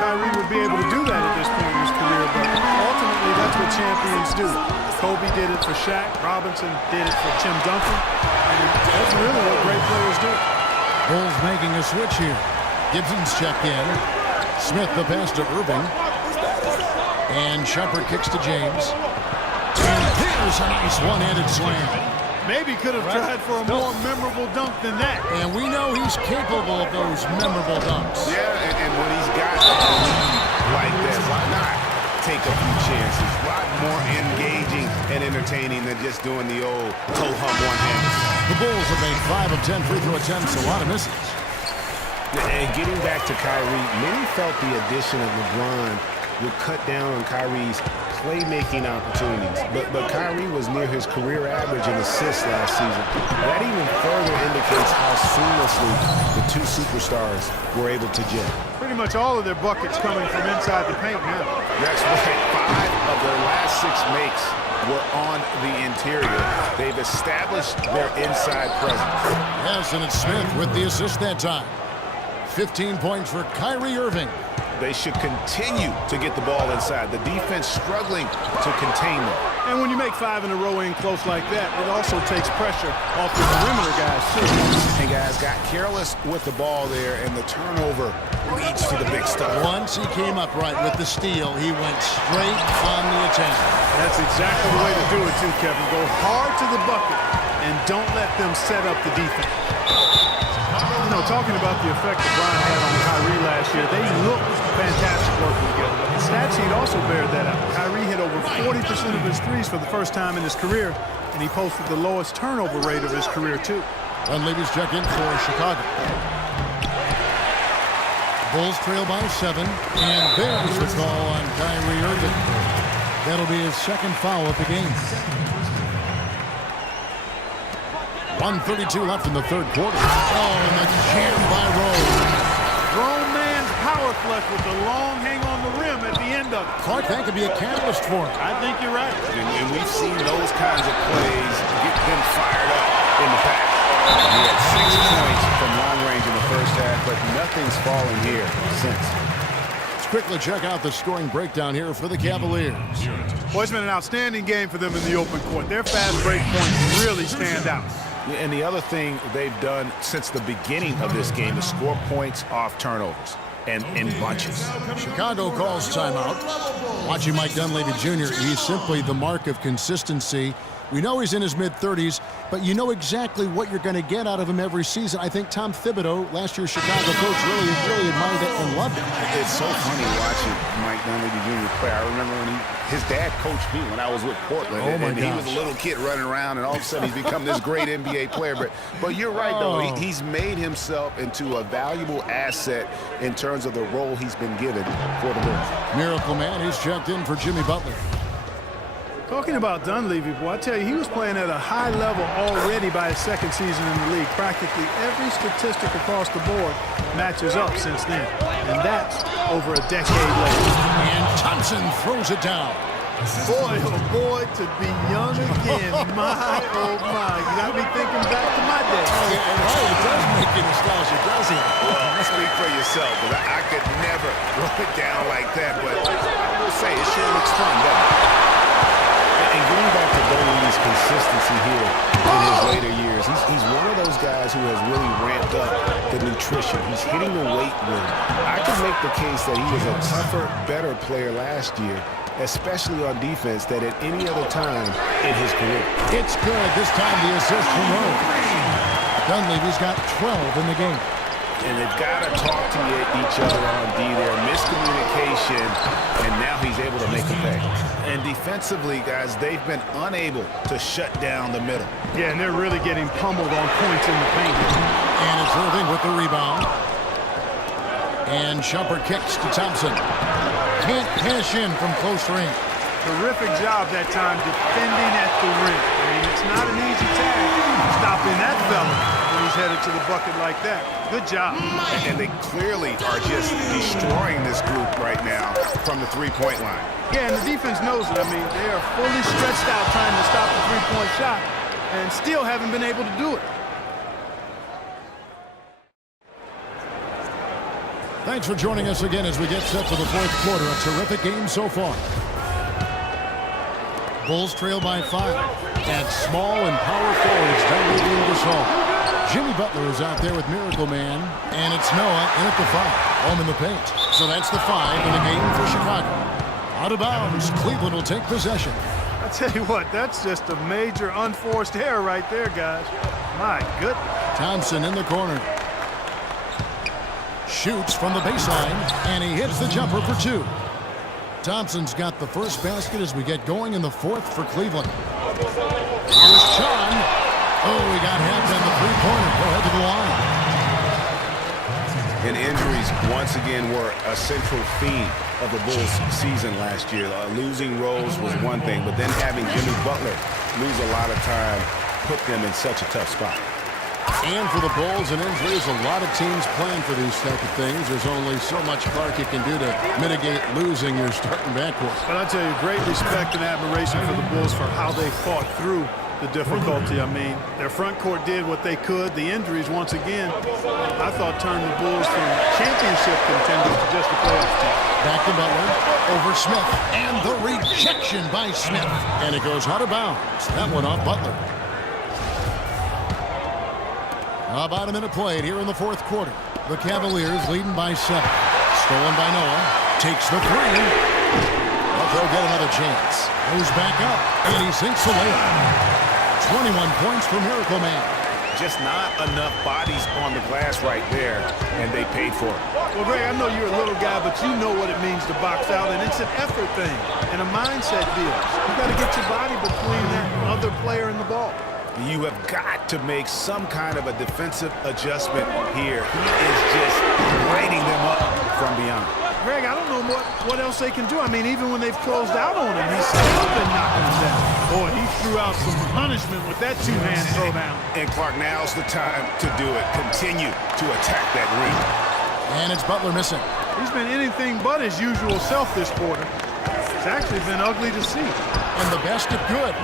Kyrie would be able to do that at this point in his career, but ultimately that's what champions do. Kobe did it for Shaq. Robinson did it for Tim Duncan. And that's really what great players do. Bulls making a switch here. Gibson's checked in. Smith the pass to Irving. And Shumpert kicks to James. And there's a nice one-handed slam. Maybe could have tried for a more memorable dunk than that. And we know he's capable of those memorable dunks. Yeah, and when he's got a lead like that, why not take a few chances? A lot more engaging and entertaining than just doing the old ho-hum one-handers. The Bulls have made 5 of 10 free throw attempts, a lot of misses. And getting back to Kyrie, many felt the addition of LeBron would cut down on Kyrie's playmaking opportunities. But Kyrie was near his career average in assists last season. That even further indicates how seamlessly the two superstars were able to gel. Pretty much all of their buckets coming from inside the paint now. That's right. 5 of their last 6 makes were on the interior. They've established their inside presence. Yes, and it's Smith with the assist that time. 15 points for Kyrie Irving. They should continue to get the ball inside. The defense struggling to contain them. And when you make 5 in a row in close like that, it also takes pressure off the perimeter guys, too. And guys got careless with the ball there, and the turnover leads to the big stuff. Once he came up right with the steal, he went straight on the attack. That's exactly the way to do it, too, Kevin. Go hard to the bucket and don't let them set up the defense. You know, talking about the effect that Brian had on Kyrie last year, they looked fantastic working together. But the stat sheet also bared that out. Kyrie hit over 40% of his threes for the first time in his career, and he posted the lowest turnover rate of his career, too. Dunleavy's check in for Chicago. Bulls trail by 7, and there's the call on Kyrie Irving. That'll be his second foul of the game. 1:32 left in the third quarter. Oh, and the jam by Rose. Grown man's power flush with the long hang on the rim at the end of it. Clark, that could be a catalyst for him. I think you're right. And we've seen those kinds of plays get them fired up in the past. He had 6 points from long range in the first half, but nothing's fallen here since. Let's quickly check out the scoring breakdown here for the Cavaliers. Boy, it's been an outstanding game for them in the open court. Their fast break points really stand out. And the other thing they've done since the beginning of this game is score points off turnovers and in bunches. Chicago calls timeout. Watching Mike Dunleavy Jr., he's simply the mark of consistency. We know he's in his mid-30s, but you know exactly what you're going to get out of him every season. I think Tom Thibodeau, last year's Chicago coach, really admired it and loved it. It's so funny watching Mike Dunleavy Jr. play. I remember when his dad coached me when I was with Portland. Oh my and he was a little kid running around, and all of a sudden he's become this great NBA player. But you're right, though. He's made himself into a valuable asset in terms of the role he's been given for the Bulls. Miracle Man, he's checked in for Jimmy Butler. Talking about Dunleavy, boy, I tell you, he was playing at a high level already by his second season in the league. Practically every statistic across the board matches up since then. And that's over a decade later. And Thompson throws it down. Boy, oh boy, to be young again. My, oh my. You got me thinking back to my day. Oh, it does make you nostalgic, does it? Well, speak for yourself, because I could never run it down like that. But I will say, it sure looks fun, doesn't it? And getting back to Dunleavy's consistency here in his later years, he's one of those guys who has really ramped up the nutrition. He's hitting the weight room. I can make the case that he was a tougher, better player last year, especially on defense, than at any other time in his career. It's good. This time the assist from Rose. Dunleavy's got 12 in the game. And they've got to talk to each other on D there. Miscommunication, and now he's able to make a pay. And defensively, guys, they've been unable to shut down the middle. Yeah, and they're really getting pummeled on points in the paint. And it's Irving with the rebound. And Shumpert kicks to Thompson. Can't cash in from close range. Terrific job that time defending at the rim. I mean, it's not an easy task stopping that fella when he's headed to the bucket like that. Good job. And they clearly are just destroying this group right now from the three-point line. Yeah, and the defense knows it. I mean, they are fully stretched out trying to stop the three-point shot and still haven't been able to do it. Thanks for joining us again as we get set for the fourth quarter. A terrific game so far. Bulls trail by 5. And small and power forwards don't lead this home. Jimmy Butler is out there with Miracle Man. And it's Noah in at the 5. Home in the paint. So that's the 5 in the game for Chicago. Out of bounds. Cleveland will take possession. I tell you what, that's just a major unforced error right there, guys. My goodness. Thompson in the corner. Shoots from the baseline, and he hits the jumper for 2. Thompson's got the first basket as we get going in the fourth for Cleveland. Here's John. Oh, he got half on the three-pointer. Go ahead to the line. And injuries, once again, were a central theme of the Bulls' season last year. Losing Rose was one thing, but then having Jimmy Butler lose a lot of time put them in such a tough spot. And for the Bulls and injuries, a lot of teams plan for these type of things. There's only so much Clark you can do to mitigate losing your starting backcourt. But I tell you, great respect and admiration for the Bulls for how they fought through the difficulty. I mean, their front court did what they could. The injuries, once again, I thought turned the Bulls from championship contenders to just a playoff team. Back to Butler, over Smith, and the rejection by Smith. And it goes out of bounds. That one off Butler. About a minute played here in the fourth quarter. The Cavaliers leading by 7. Stolen by Noah. Takes the 3. They'll get another chance. Goes back up, and he sinks the layup. 21 points for Miracle Man. Just not enough bodies on the glass right there, and they paid for it. Well, Greg, I know you're a little guy, but you know what it means to box out, and it's an effort thing and a mindset deal. You got to get your body between that other player and the ball. You have got to make some kind of a defensive adjustment here. He is just lighting them up from beyond. Greg, I don't know what else they can do. I mean, even when they've closed out on him, he's still been knocking them down. Boy, he threw out some punishment with that two-hand throwdown. And Clark, now's the time to do it. Continue to attack that ring. And it's Butler missing. He's been anything but his usual self this quarter. It's actually been ugly to see. And the best of good.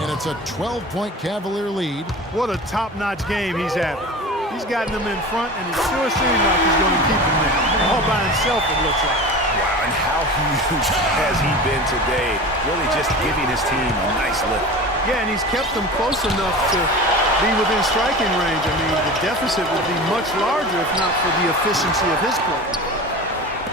And it's a 12-point Cavalier lead. What a top-notch game he's having. He's gotten them in front, and it sure seems like he's going to keep them there. All by himself, it looks like. Wow, and how huge has he been today? Really just giving his team a nice lift. Yeah, and he's kept them close enough to be within striking range. I mean, the deficit would be much larger if not for the efficiency of his play.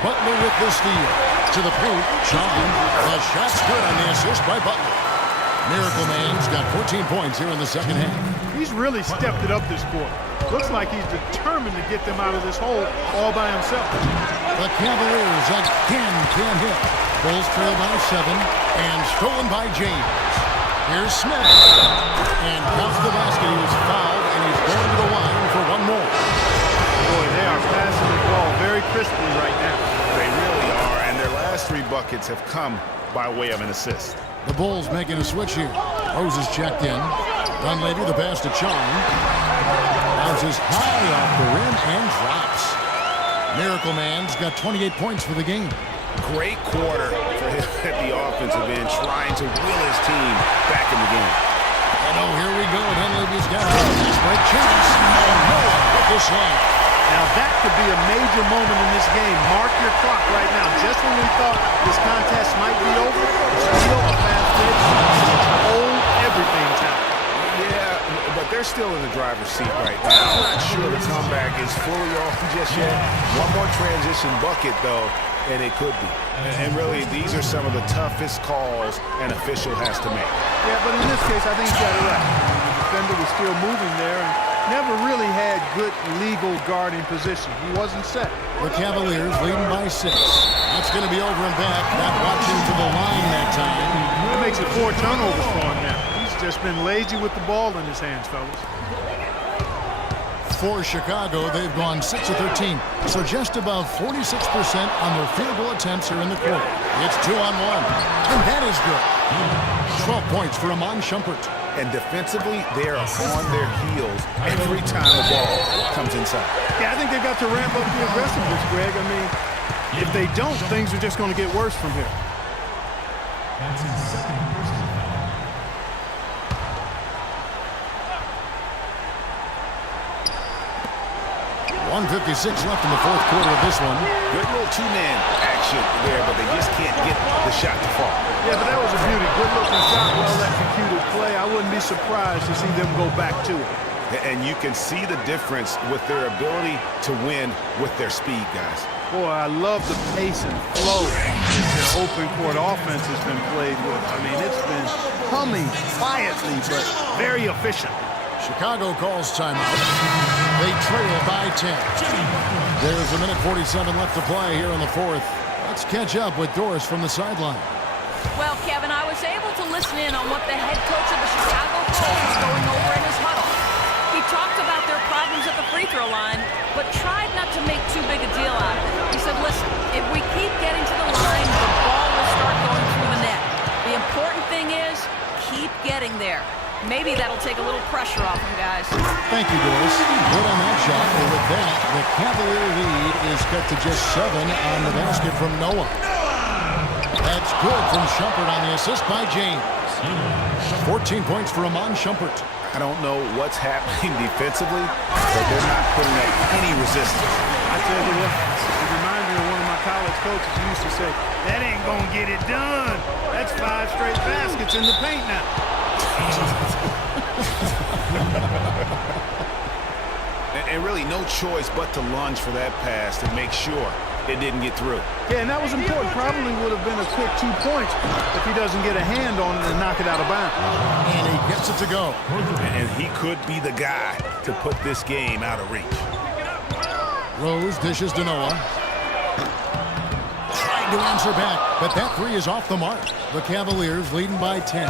Butler with the steal. To the paint, John. The shot's good on the assist by Butler. Miracle Man's got 14 points here in the second half. He's really stepped it up this quarter. Looks like he's determined to get them out of this hole all by himself. The Cavaliers again can't hit. Bulls trail by 7 and stolen by James. Here's Smith. And counts the basket. He was fouled, and he's going to the line for one more. Boy, they are passing the ball very crisply right now. They really are, and their last 3 buckets have come by way of an assist. The Bulls making a switch here. Rose is checked in. Dunleavy, the pass to Chong. Bounces high off the rim and drops. Miracle Man's got 28 points for the game. Great quarter for him at the offensive end, trying to will his team back in the game. And oh, here we go. Dunleavy's got a fast break chance. And Noah with this line. Now that could be a major moment in this game. Mark your clock right now. Just when we thought this contest might be over, still a fast break. Hold everything time. Yeah, but they're still in the driver's seat right now. I'm not sure the comeback is fully on just yet. One more transition bucket, though, and it could be. And really, these are some of the toughest calls an official has to make. Yeah, but in this case, I think he's got it right. The defender was still moving there and never really had good legal guarding position. He wasn't set. The Cavaliers leading by 6. That's going to be over and back. Not watching to the line that time. That makes it 4 turnovers for him now. He's just been lazy with the ball in his hands, fellas. For Chicago, they've gone 6 of 13. So just above 46% on their field goal attempts here in the quarter. It's 2-on-1. And that is good. 12 points for Amon Shumpert. And defensively, they are on their heels every time the ball comes inside. Yeah, I think they've got to ramp up the aggressiveness, Greg. I mean, if they don't, things are just going to get worse from here. 1:56 left in the fourth quarter of this one. Good little two-man action there, but they just can't get the shot to fall. Yeah, but that was a beauty. Good-looking shot, well-executed play. I wouldn't be surprised to see them go back to it. And you can see the difference with their ability to win with their speed, guys. Boy, I love the pace and flow their open court offense has been played with. I mean, it's been humming quietly, but very efficient. Chicago calls timeout. They trail by 10. There's a minute 47 left to play here in the fourth. Let's catch up with Doris from the sideline. Well, Kevin, I was able to listen in on what the head coach of the Chicago Bulls was going over in his huddle. He talked about their problems at the free throw line, but tried not to make too big a deal out of it. He said, listen, if we keep getting to the line, the ball will start going through the net. The important thing is keep getting there. Maybe that'll take a little pressure off him, guys. Thank you, Doris. Good on that shot. And with that, the Cavalier lead is cut to just 7 on the basket from Noah. That's good from Shumpert on the assist by James. 14 points for Amon Shumpert. I don't know what's happening defensively, but they're not putting up any resistance. I tell you what, it reminds me of one of my college coaches who used to say, that ain't gonna get it done. That's 5 straight baskets in the paint now. And really no choice but to lunge for that pass to make sure it didn't get through. Yeah, and that was important. Probably would have been a quick 2 points if he doesn't get a hand on it and knock it out of bounds. And he gets it to go. And he could be the guy to put this game out of reach. Rose dishes to Noah. Trying to answer back, but that three is off the mark. The Cavaliers leading by 10.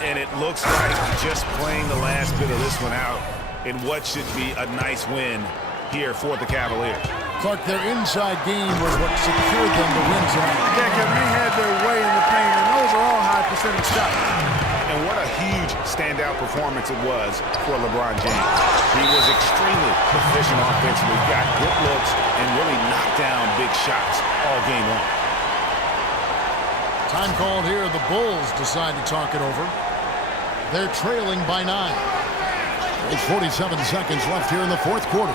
And it looks like just playing the last bit of this one out in what should be a nice win here for the Cavaliers. Clark, their inside game was what secured them the win tonight. Yeah, Kevin, they had their way in the paint, and those are all high percentage shots. And what a huge standout performance it was for LeBron James. He was extremely efficient offensively, got good looks, and really knocked down big shots all game long. Time called here. The Bulls decide to talk it over. They're trailing by 9. There's 47 seconds left here in the fourth quarter.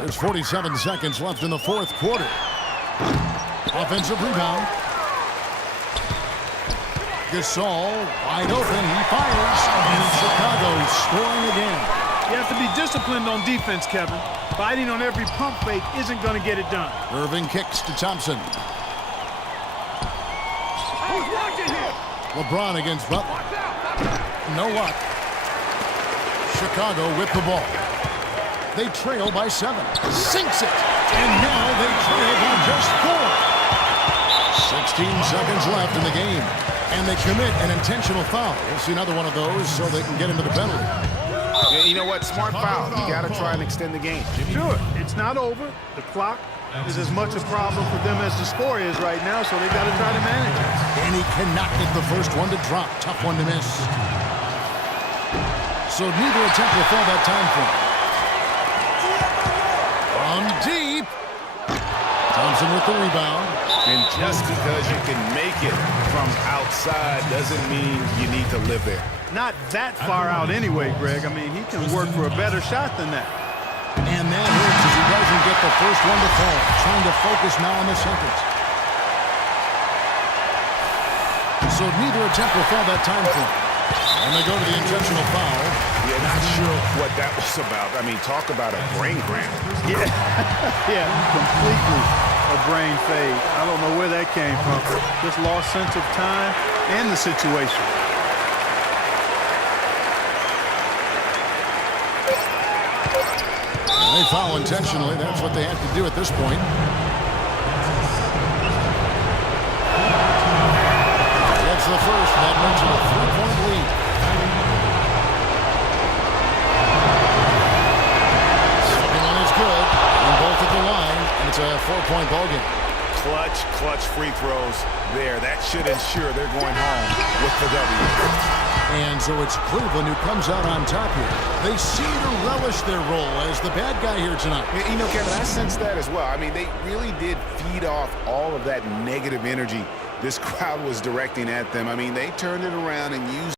There's 47 seconds left in the fourth quarter. Offensive rebound. Gasol wide open. He fires. And Chicago scoring again. You have to be disciplined on defense, Kevin. Fighting on every pump fake isn't going to get it done. Irving kicks to Thompson. LeBron against Butler. No luck. Chicago with the ball. They trail by 7. Sinks it. And now they trail by just 4. 16 seconds left in the game. And they commit an intentional foul. We'll see another one of those so they can get into the penalty. Yeah, you know what? Smart foul. You got to try and extend the game. Sure, it's not over. The clock is as much a problem for them as the score is right now, so they got to try to manage it. And he cannot get the first one to drop. Tough one to miss. So neither attempt will fall that time for him. From deep. Thompson with the rebound. And just because you can make it from outside doesn't mean you need to live there. Not that far out anyway, Greg. I mean, he can work for a better shot than that. And that hurts as he doesn't get the first one to fall. Trying to focus now on the second. So neither attempt will fall that time for him. And they go to the intentional foul. Yeah, not sure what that was about. I mean, talk about a brain cramp. Yeah, yeah, completely a brain fade. I don't know where that came from. Just lost sense of time and the situation. And they foul intentionally. That's what they have to do at this point. That's the first. That makes it a 3-point lead. Second one is good. And both at the line. And it's a 4-point ballgame. Clutch free throws there. That should ensure they're going home with the W. And so it's Cleveland who comes out on top here. They seem to relish their role as the bad guy here tonight. You know, Kevin, I sense that as well. I mean, they really did feed off all of that negative energy this crowd was directing at them. I mean, they turned it around and used